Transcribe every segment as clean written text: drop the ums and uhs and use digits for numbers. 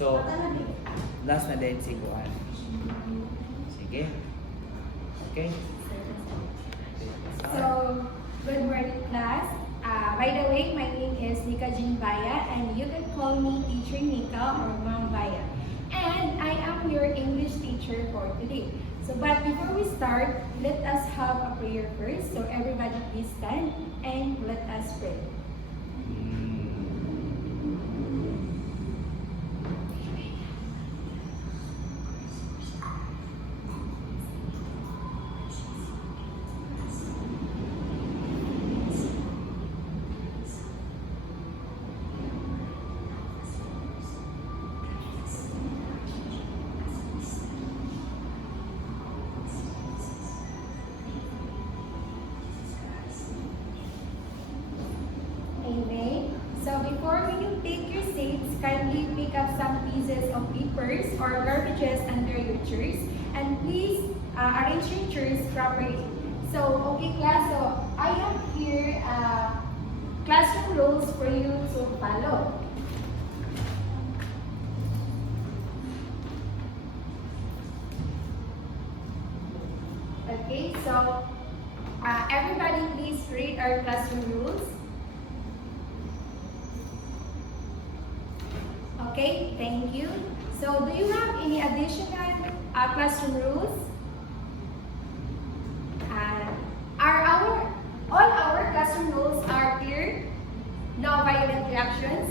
So, last na din si Juan. Sige. Okay? So, good morning class. By the way, my name is Nika Jean Baya and you can call me Teacher Nika or Ma'am Baya. And I am your English teacher for today. So, but before we start, let us have a prayer first. So everybody please stand and let us pray. Amen. So before you take your seats, kindly pick up some pieces of papers or garbages under your chairs and please arrange your chairs properly. So, okay class, so I have here classroom rules for you to follow. Okay, so everybody please read our classroom rules. Okay, thank you. So, do you have any additional classroom rules? All our classroom rules are clear? No violent reactions?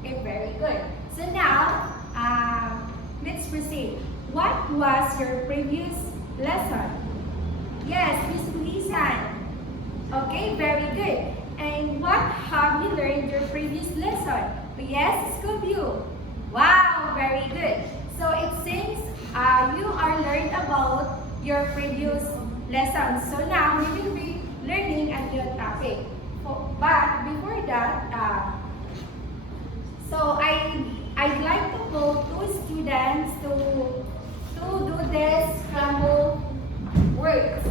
Okay, very good. So now, let's proceed. What was your previous lesson? Yes, Miss Lisan. Okay, very good. And what have you learned your previous lesson? Yes, school view. Wow, very good. So it seems you are learned about your previous lessons. So now we will be learning a new topic. But before that, so I'd like to call two students to do this scramble words.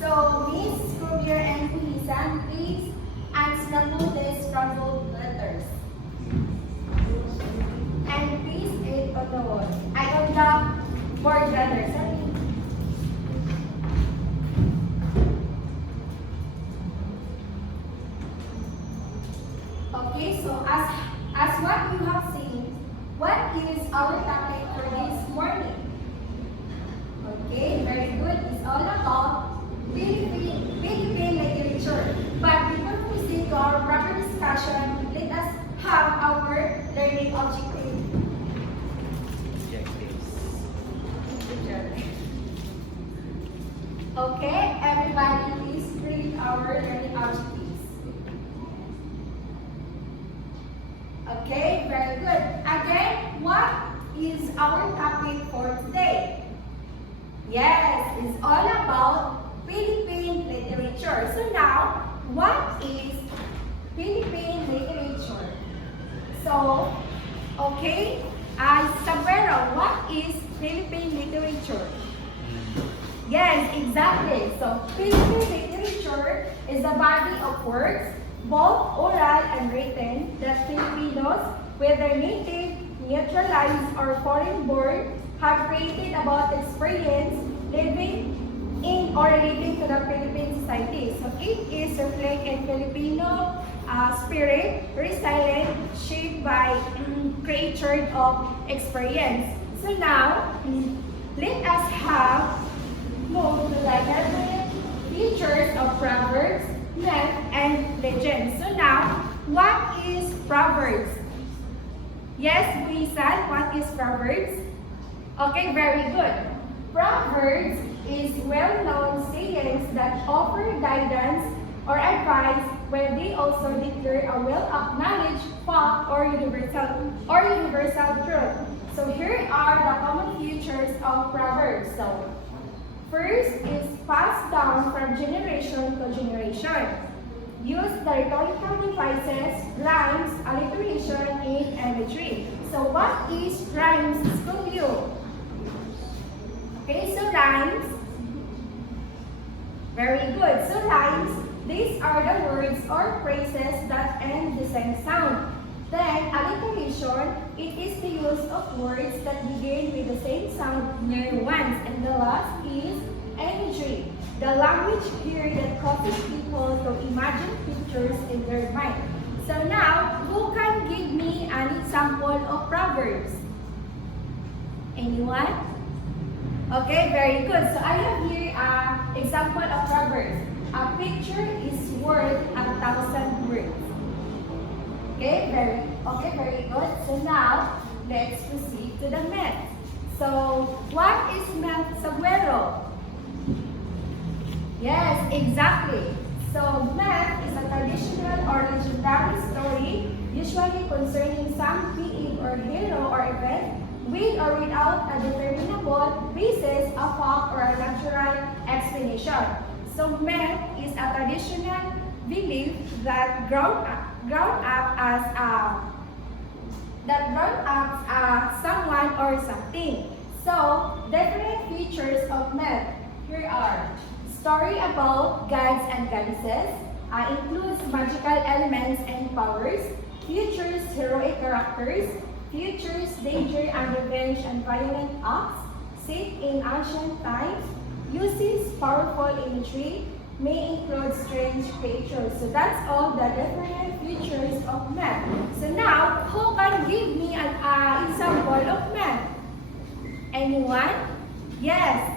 So Miss Scroobier and Pulisan, please unscramble these scrambled letters. And please it on the wall. On the board rather, sorry. Okay, so as what you have seen, what is our topic for this morning? Okay, very good. It's all about Philippine literature. But before we proceed to our proper discussion, let us have our learning objective. Okay, everybody please read our learning objectives. Okay, very good. Again, what is our topic for today? Yes, it's all about Philippine literature. So now, what is Philippine literature? So, okay, Sabrero, what is Philippine literature? Yes, exactly. So, Philippine literature is a body of works, both oral and written, that Filipinos, whether native, naturalized, or foreign-born, have created about experience living in or relating to the Philippine society. So, it is reflected in Filipino spirit, resilient, shaped by creature of experience. So now, let us move to the different features of proverbs, myth, and legends. So now, what is proverbs? Yes, Buisan, what is proverbs? Okay, very good. Proverbs is well-known sayings that offer guidance or advice where they also declare a well-acknowledged fact or universal truth. So here are the common features of proverbs. So first is passed down from generation to generation. Use the rhetorical devices, rhymes, alliteration, and imagery. So what is rhymes school view? Okay, so rhymes. Very good. So rhymes, these are the words or phrases that end the same sound. Then, alliteration, it is the use of words that begin with the same sound near once. And the last is imagery, the language here that causes people to imagine pictures in their mind. So now, who can give me an example of proverbs? Anyone? Okay, very good. So I have here an example of proverbs. A picture is worth 1,000 words. Okay, very good. So now, let's proceed to the math. So, what is math saguero? Yes, exactly. So, math is a traditional or legendary story, usually concerning some being or hero or event, with or without a determinable basis, a fact, or a natural explanation. So, math is a traditional belief that grown up as someone or something. So, different features of math here are story about gods and goddesses, includes magical elements and powers, features heroic characters, features danger and revenge and violent acts, set in ancient times, uses powerful imagery, may include strange creatures. So that's all the different features of math. So now, who can give me an example of math? Anyone? Yes,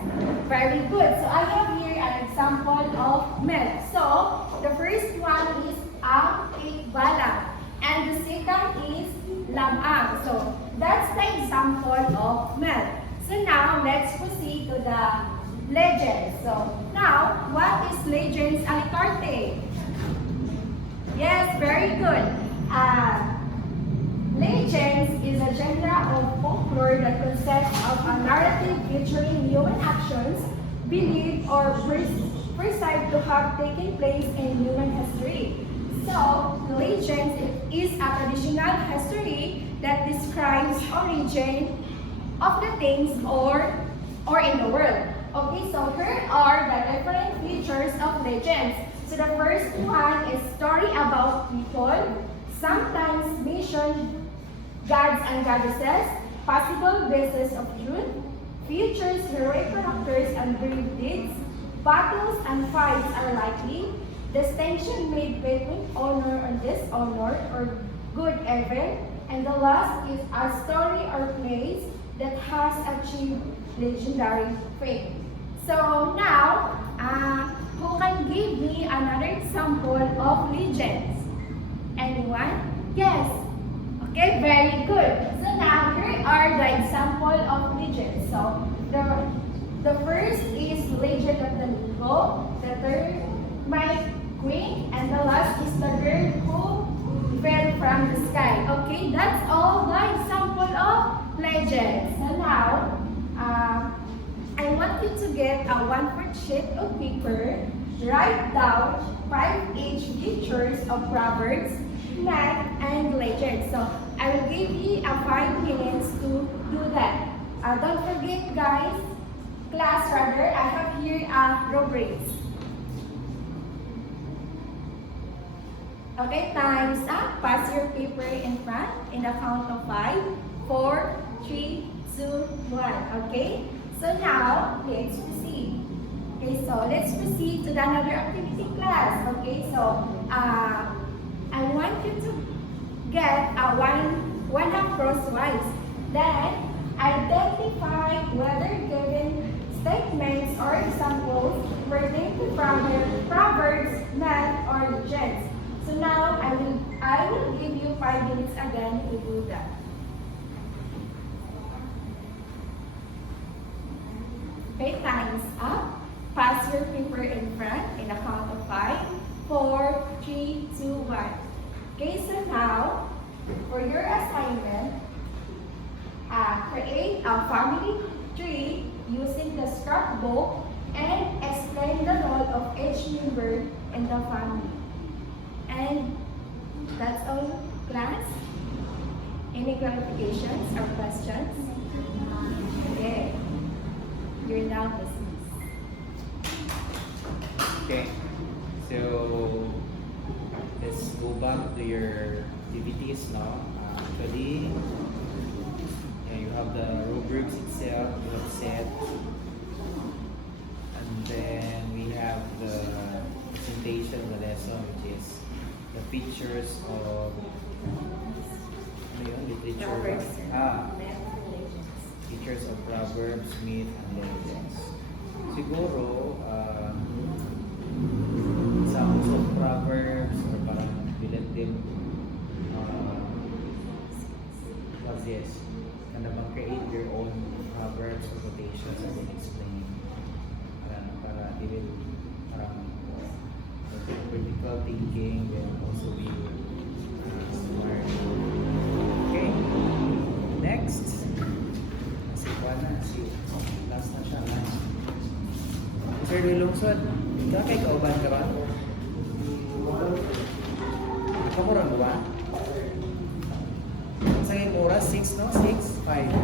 very good. So I have here an example of math. So the first one is ang ikbala, and the second is lamang. So that's the example of math. So now let's proceed to the legends. So now, what is legends alicarte? Yes, very good. Legends is a genre of folklore that consists of a narrative featuring human actions, believed or perceived to have taken place in human history. So, legends is a traditional history that describes origin of the things or in the world. Okay, so here are the different features of legends. So the first one is story about people, sometimes mention gods and goddesses, possible basis of truth, features heroic characters and brave deeds, battles and fights are likely, distinction made between honor and dishonor or good evil, and the last is a story or place that has achieved legendary fame. So now, who can give me another example of legends? Anyone? Yes. Okay, very good. So now, here are the example of legends. So, the first is Legend of the Mingo, the third, My Queen, and the last is the girl who fell from the sky. Okay, that's all the example of legends. So now, I want you to get a 1/4 sheet of paper, write down 5 each features of proverbs, math, and legends. So, I will give you 5 minutes to do that. Don't forget, guys, I have here rubrics. Okay, time's up. Pass your paper in front in the count of 5, 4, 3, 2, 1. Okay? So now, let's proceed. Okay, so let's proceed to the another activity class. Okay, so I want you to get a one half crosswise. Then, identify whether given statements or examples pertain to proverbs, math, or legends. So now, I will give you 5 minutes again to do that. Okay, time's up. Pass your paper in front in a count of 5, 4, 3, 2, 1. Okay, so now, for your assignment, create a family tree using the scrapbook and explain the role of each member in the family. And that's all, class. Any clarifications or questions? Okay. You're now dismissed. Okay, so let's go back to your activities, no? Actually, yeah, you have the rubrics itself, you have set, and then we have the presentation, the lesson, which is the features of ano yun? Literature. Proverbs. Features of Proverbs, myth, and legends. Siguro, examples of Proverbs or parang bilat din was this, kind of create your own Proverbs or quotations and then explain para they will parang critical thinking will also be smart. Okay, next. Si Juan na, last na siya. Sir Lungsod, ikaw kay kauban ka ba? Kamurang ba? Sa ngayong oras, 6 no? 6, 5.